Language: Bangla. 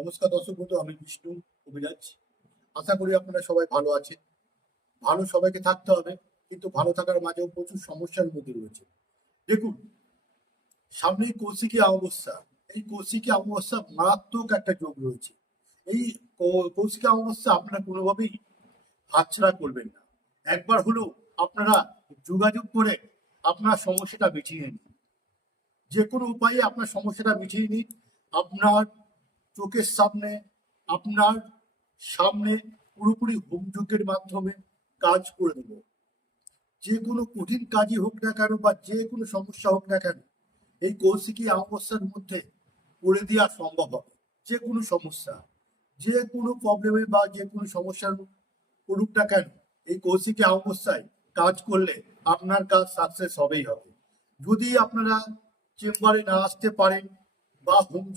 নমস্কার দর্শক বন্ধু, আমি বিষ্ণু কবিরাজ। আশা করি আপনারা সবাই ভালো আছেন। ভালো সবাইকে থাকতে হবে, কিন্তু ভালো থাকার মাঝেও প্রচুর সমস্যার মধ্যে রয়েছে। দেখুন, সামনেই কৌশিকী অমাবস্যা। এই কৌশিকী অমাবস্যা মারাত্মক একটা যোগ রয়েছে। এই কৌশিকী অমাবস্যা আপনারা কোনোভাবেই হাতছাড়া করবেন না। একবার হলেও আপনারা যোগাযোগ করে আপনার সমস্যাটা মিটিয়ে নিন। যে কোনো উপায়ে আপনার সমস্যাটা মিটিয়ে নিন। আপনার চোখের সামনে, আপনার সামনে পুরোপুরি হোমযজ্ঞের মাধ্যমে কাজ করে দেব। যে কোনো কঠিন কাজই হোক না কেন বা যে কোনো সমস্যা হোক না কেন, এই কৌশিকী অমাবস্যার মধ্যে করে দেওয়া সম্ভব হবে। যে কোনো সমস্যা, যে কোনো প্রবলেমে বা যে কোনো সমস্যার করুক না কেন, এই কৌশিকী অমাবস্যায় কাজ করলে আপনার কাজ সাকসেস হবেই হবে। যদি আপনারা চেম্বারে না আসতে পারেন বা হোম